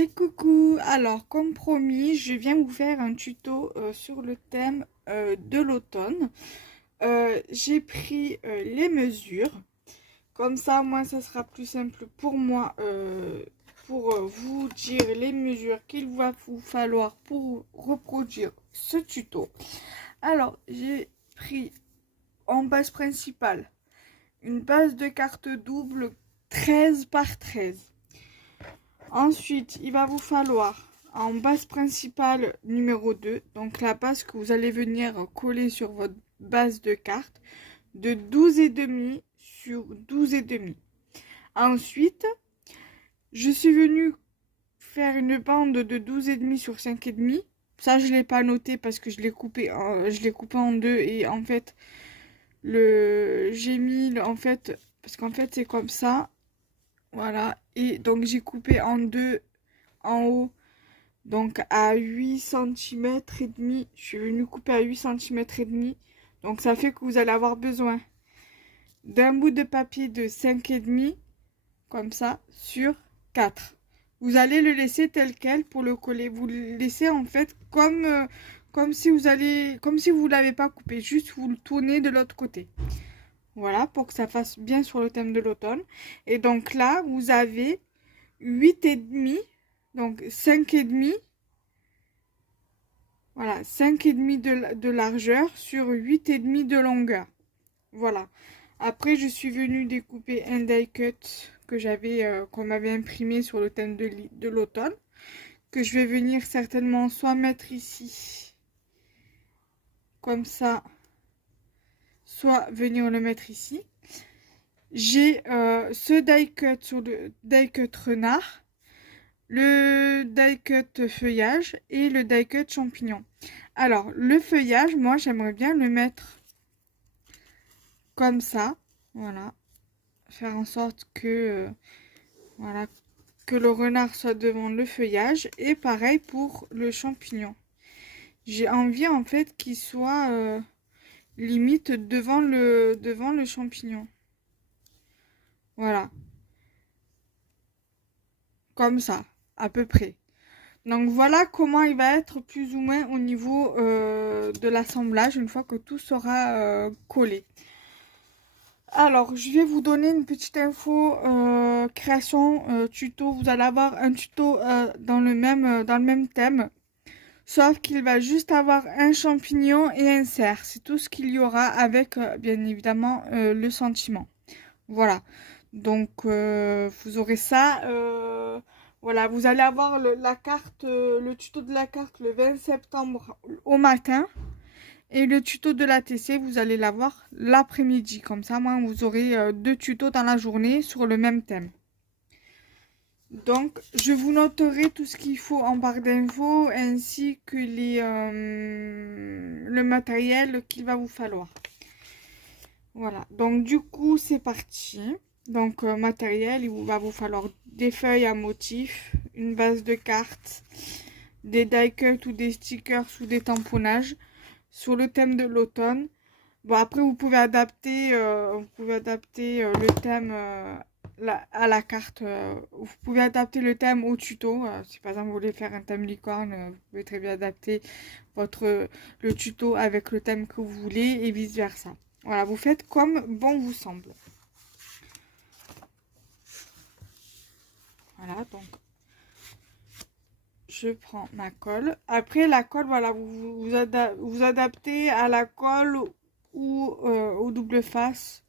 Et coucou, alors comme promis, je viens vous faire un tuto sur le thème de l'automne. J'ai pris les mesures, comme ça moi ça sera plus simple pour moi pour vous dire les mesures qu'il va vous falloir pour reproduire ce tuto. Alors j'ai pris en base principale une base de carte double 13 par 13. Ensuite, il va vous falloir en base principale numéro 2, donc la base que vous allez venir coller sur votre base de cartes, de 12,5 sur 12,5. Ensuite, je suis venue faire une bande de 12,5 sur 5,5. Ça, je ne l'ai pas noté parce que je l'ai coupé en deux et en fait, j'ai mis, en fait, parce qu'en fait, c'est comme ça. Voilà, et donc j'ai coupé en deux en haut, donc à 8 cm et demi. Je suis venue couper à 8 cm et demi. Donc ça fait que vous allez avoir besoin d'un bout de papier de 5,5, comme ça, sur 4. Vous allez le laisser tel quel pour le coller. Vous le laissez en fait comme si vous l'avez pas coupé, juste vous le tournez de l'autre côté. Voilà, pour que ça fasse bien sur le thème de l'automne. Et donc là, vous avez 8,5, donc 5,5. Voilà, 5,5 de largeur sur 8,5 de longueur. Voilà. Après, je suis venue découper un die cut que qu'on m'avait imprimé sur le thème de l'automne, que je vais venir certainement soit mettre ici, comme ça, soit venir le mettre ici. J'ai ce die cut sur le die cut renard, le die cut feuillage et le die cut champignon. Alors, le feuillage, moi, j'aimerais bien le mettre comme ça. Voilà. Faire en sorte que, voilà, que le renard soit devant le feuillage. Et pareil pour le champignon. J'ai envie, en fait, qu'il soit limite devant le champignon. Voilà. Comme ça, à peu près. Donc voilà comment il va être plus ou moins au niveau de l'assemblage une fois que tout sera collé. Alors je vais vous donner une petite info création tuto. Vous allez avoir un tuto dans le même thème. Sauf qu'il va juste avoir un champignon et un cerf. C'est tout ce qu'il y aura avec bien évidemment le sentiment. Voilà. Donc vous aurez ça. Voilà, vous allez avoir le tuto de la carte le 20 septembre au matin. Et le tuto de la TC, vous allez l'avoir l'après-midi. Comme ça, moi, vous aurez deux tutos dans la journée sur le même thème. Donc, je vous noterai tout ce qu'il faut en barre d'infos ainsi que le matériel qu'il va vous falloir. Voilà, donc du coup, c'est parti. Donc, matériel, il va vous falloir des feuilles à motifs, une base de cartes, des die cuts ou des stickers ou des tamponnages sur le thème de l'automne. Bon, après, vous pouvez adapter le thème à la carte. Vous pouvez adapter le thème au tuto. Si par exemple, vous voulez faire un thème licorne, vous pouvez très bien adapter le tuto avec le thème que vous voulez et vice-versa. Voilà, vous faites comme bon vous semble. Voilà, donc je prends ma colle. Après la colle, voilà, vous adaptez à la colle ou au double face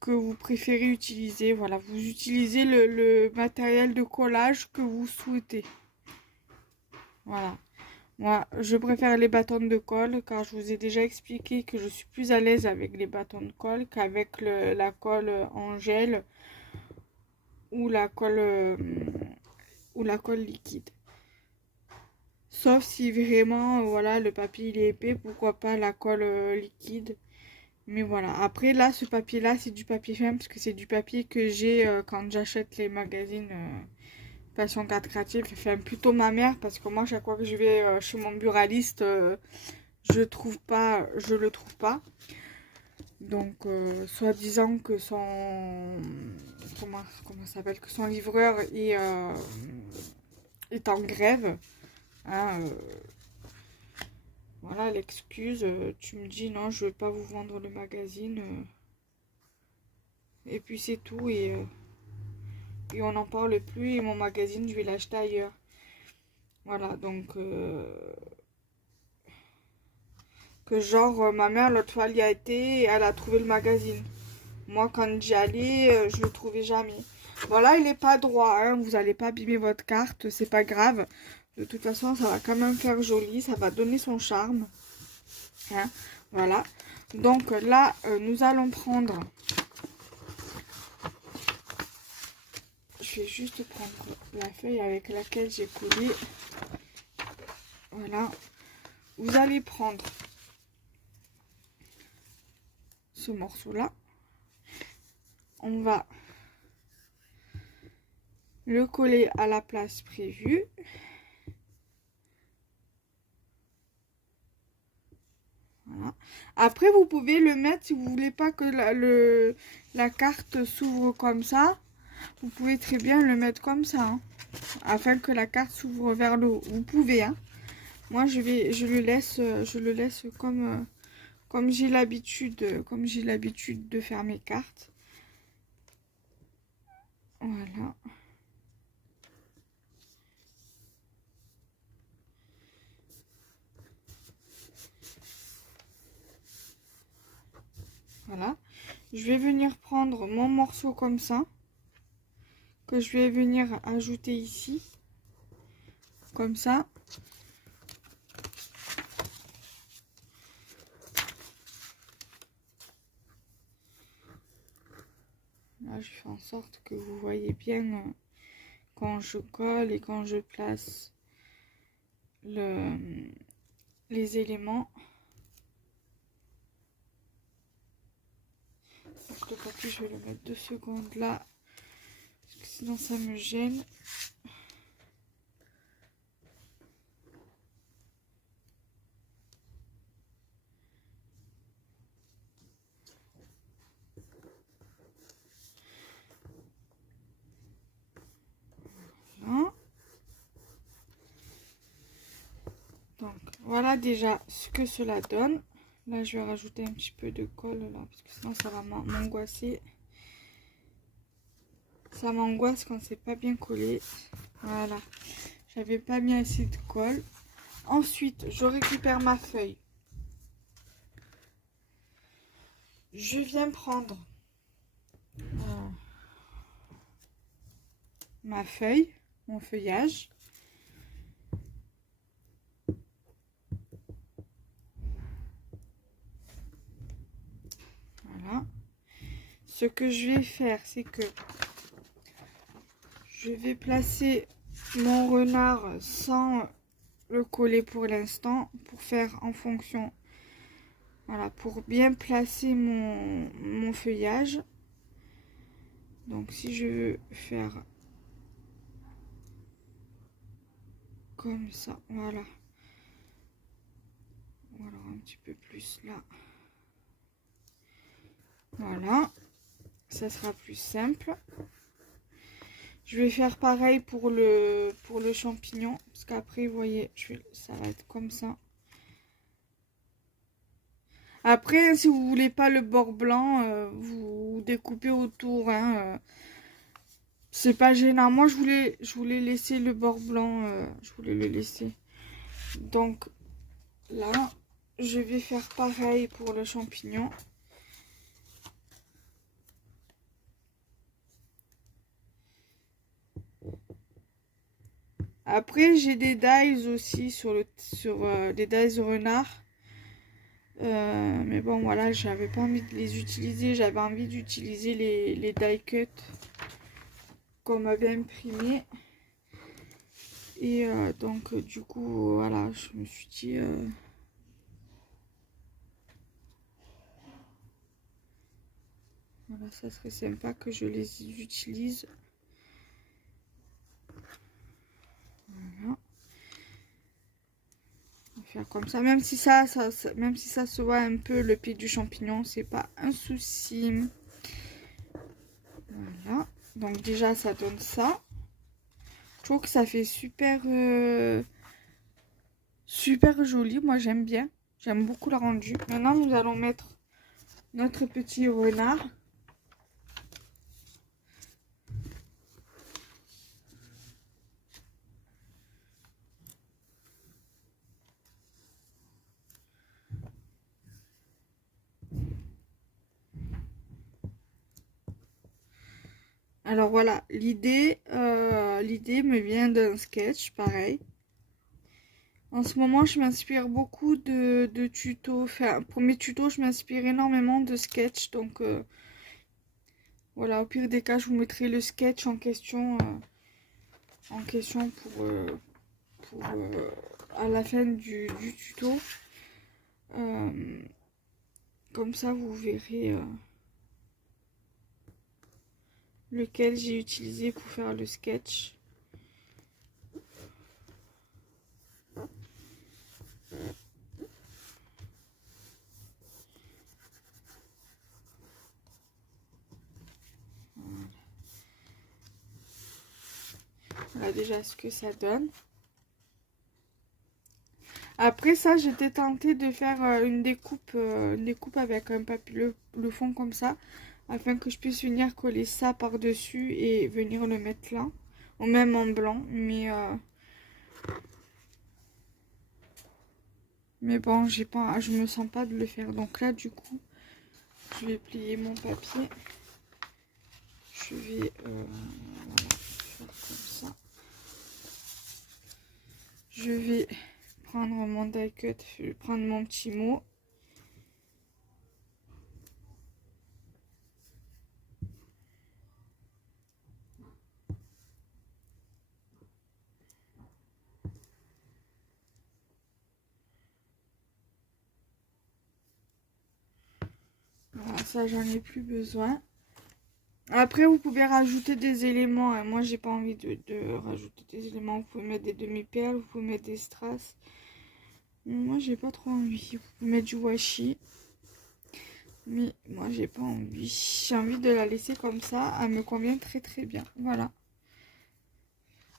que vous préférez utiliser. Voilà, vous utilisez le matériel de collage que vous souhaitez. Voilà. Moi, je préfère les bâtons de colle car je vous ai déjà expliqué que je suis plus à l'aise avec les bâtons de colle qu'avec la colle en gel ou la colle liquide. Sauf si vraiment, voilà, le papier il est épais, pourquoi pas la colle liquide. Mais voilà, après là, ce papier-là, c'est du papier fin parce que c'est du papier que j'ai quand j'achète les magazines Passion 4 Créative. Enfin, plutôt ma mère parce que moi, chaque fois que je vais chez mon buraliste, je le trouve pas. Donc, soi-disant que son... Comment ça s'appelle? Que son livreur est en grève. Hein, voilà l'excuse. Tu me dis non, je vais pas vous vendre le magazine. Et puis c'est tout. Et on n'en parle plus. Et mon magazine, je vais l'acheter ailleurs. Voilà, donc... que genre, ma mère, l'autre fois, elle y a été et elle a trouvé le magazine. Moi, quand j'y allais, je le trouvais jamais. Voilà, il n'est pas droit, hein. Vous n'allez pas abîmer votre carte, c'est pas grave. De toute façon, ça va quand même faire joli, ça va donner son charme. Hein, voilà. Donc là, nous allons prendre... Je vais juste prendre la feuille avec laquelle j'ai collé. Voilà. Vous allez prendre ce morceau-là. On va le coller à la place prévue. Voilà. Après, vous pouvez le mettre si vous voulez pas que la carte s'ouvre comme ça. Vous pouvez très bien le mettre comme ça, hein, afin que la carte s'ouvre vers le haut. Vous pouvez, hein. Moi, je le laisse comme j'ai l'habitude de faire mes cartes. Voilà. Voilà. Je vais venir prendre mon morceau comme ça, que je vais venir ajouter ici, comme ça. Là, je fais en sorte que vous voyez bien quand je colle et quand je place les éléments. Donc le papier, je vais le mettre 2 secondes là, parce que sinon ça me gêne. Voilà. Donc voilà déjà ce que cela donne. Là, je vais rajouter un petit peu de colle là, parce que sinon ça va m'angoisser. Ça m'angoisse quand c'est pas bien collé. Voilà. J'avais pas mis assez de colle. Ensuite, je récupère ma feuille. Je viens prendre ma feuille, mon feuillage. Voilà. Ce que je vais faire, c'est que je vais placer mon renard sans le coller pour l'instant, pour faire en fonction, voilà, pour bien placer mon feuillage. Donc si je veux faire comme ça, voilà, ou alors un petit peu plus là, voilà, ça sera plus simple. Je vais faire pareil pour le champignon, parce qu'après vous voyez, ça va être comme ça. Après, si vous voulez pas le bord blanc, vous découpez autour, hein, c'est pas gênant. Moi, je voulais laisser le bord blanc, je voulais le laisser. Donc là, je vais faire pareil pour le champignon. Après, j'ai des dies aussi sur des dies renard. Mais bon, voilà, j'avais pas envie de les utiliser. J'avais envie d'utiliser les die cut qu'on m'avait imprimé. Et donc, du coup, voilà, je me suis dit... voilà, ça serait sympa que je les utilise. Voilà. On va faire comme ça. Même si ça se voit un peu le pied du champignon, c'est pas un souci. Voilà. Donc déjà, ça donne ça. trouve que ça fait super joli. Moi, j'aime bien. J'aime beaucoup le rendu. Maintenant, nous allons mettre notre petit renard. Alors voilà, l'idée me vient d'un sketch, pareil. En ce moment, je m'inspire beaucoup de tutos. Enfin, pour mes tutos, je m'inspire énormément de sketch. Donc voilà, au pire des cas, je vous mettrai le sketch en question pour à la fin du tuto. Comme ça, vous verrez lequel j'ai utilisé pour faire le sketch. Voilà déjà ce que ça donne. Après ça, j'étais tentée de faire une découpe avec un papier, le fond comme ça, afin que je puisse venir coller ça par-dessus et venir le mettre là, ou même en blanc, mais bon, je me sens pas de le faire. Donc là, du coup, je vais plier mon papier. Je vais voilà, faire comme ça. Je vais prendre mon die cut, je vais prendre mon petit mot. Voilà, ça j'en ai plus besoin. Après, vous pouvez rajouter des éléments. Hein. Moi, j'ai pas envie de rajouter des éléments. Vous pouvez mettre des demi-perles, vous pouvez mettre des strass. Moi, j'ai pas trop envie. Vous pouvez mettre du washi. Mais moi, j'ai pas envie. J'ai envie de la laisser comme ça. Elle me convient très très bien. Voilà.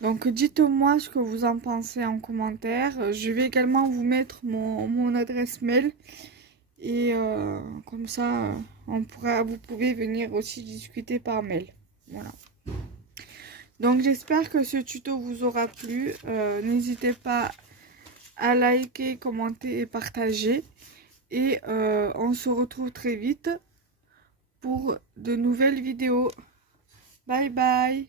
Donc, dites-moi ce que vous en pensez en commentaire. Je vais également vous mettre mon adresse mail. Et comme ça, vous pouvez venir aussi discuter par mail. Voilà. Donc j'espère que ce tuto vous aura plu. N'hésitez pas à liker, commenter et partager. Et on se retrouve très vite pour de nouvelles vidéos. Bye bye.